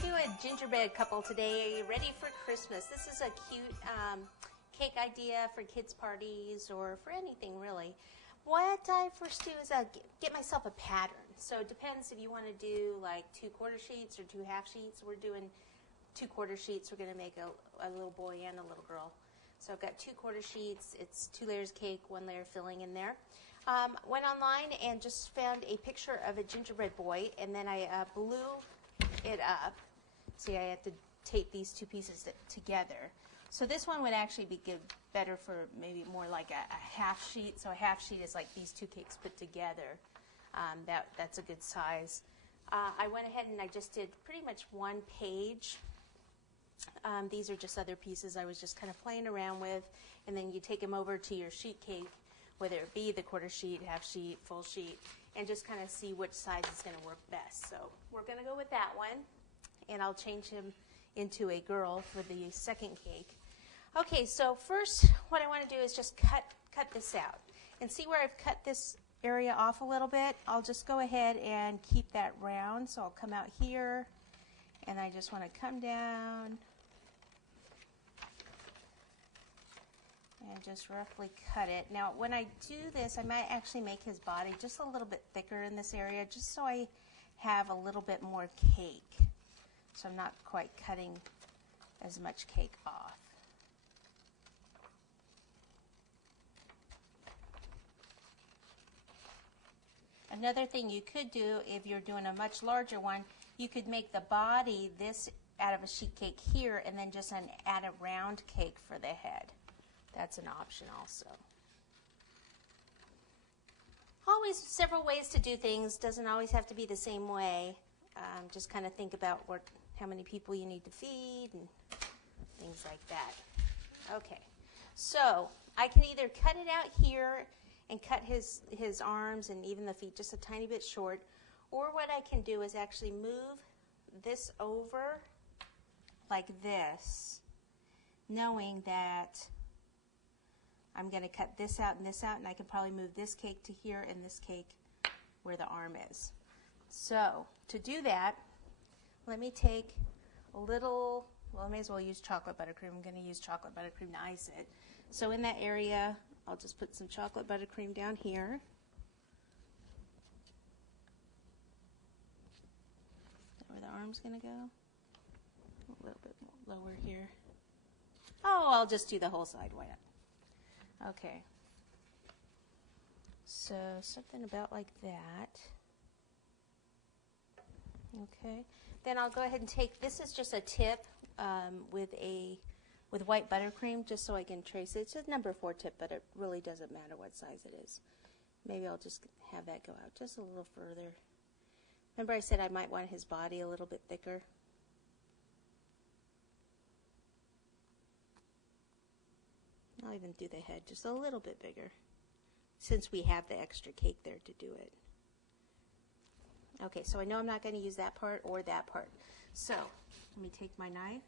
to do a gingerbread couple today, ready for Christmas. This is a cute cake idea for kids' parties or for anything really. What I first do is get myself a pattern. So it depends if you want to do like 2 quarter sheets or 2 half sheets. We're doing 2 quarter sheets. We're going to make a little boy and a little girl. So I've got 2 quarter sheets. It's 2 layers cake, 1 layer filling in there. Went online and just found a picture of a gingerbread boy, and then I blew it up. See, I have to tape these 2 pieces together. So this one would actually be better for maybe more like a half sheet. So a half sheet is like these 2 cakes put together. That's a good size. I went ahead and I just did pretty much 1 page. These are just other pieces I was just kind of playing around with, and then you take them over to your sheet cake, whether it be the quarter sheet, half sheet, full sheet, and just kind of see which size is going to work best. So we're going to go with that one, and I'll change him into a girl for the second cake. Okay, so first what I want to do is just cut this out. And see where I've cut this area off a little bit? I'll just go ahead and keep that round. So I'll come out here, and I just want to come down and just roughly cut it. Now when I do this, I might actually make his body just a little bit thicker in this area, just so I have a little bit more cake. So I'm not quite cutting as much cake off. Another thing you could do if you're doing a much larger one, you could make the body this out of a sheet cake here and then just add a round cake for the head. That's an option also. Always several ways to do things. Doesn't always have to be the same way. Just kind of think about how many people you need to feed and things like that. Okay, so I can either cut it out here and cut his arms and even the feet just a tiny bit short, or what I can do is actually move this over like this, knowing that I'm going to cut this out, and I can probably move this cake to here and this cake where the arm is. So to do that, let me take a little, well, I may as well use chocolate buttercream. I'm going to use chocolate buttercream to ice it. So in that area, I'll just put some chocolate buttercream down here. Is that where the arm's going to go? A little bit lower here. Oh, I'll just do the whole side. Why not? Okay. So something about like that. Okay. Then I'll go ahead and take, this is just a tip with white buttercream, just so I can trace it. It's a number 4 tip, but it really doesn't matter what size it is. Maybe I'll just have that go out just a little further. Remember I said I might want his body a little bit thicker? I'll even do the head just a little bit bigger, since we have the extra cake there to do it. Okay, so I know I'm not going to use that part or that part. So let me take my knife,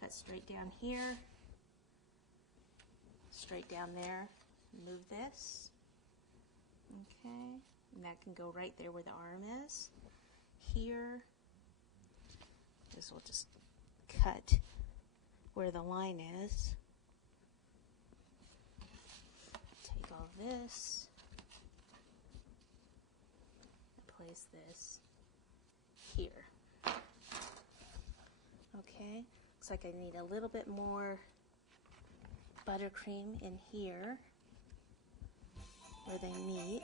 cut straight down here, straight down there, move this. Okay, and that can go right there where the arm is. Here, this will just cut where the line is. Take all this, place this here. Okay, looks like I need a little bit more buttercream in here where they meet.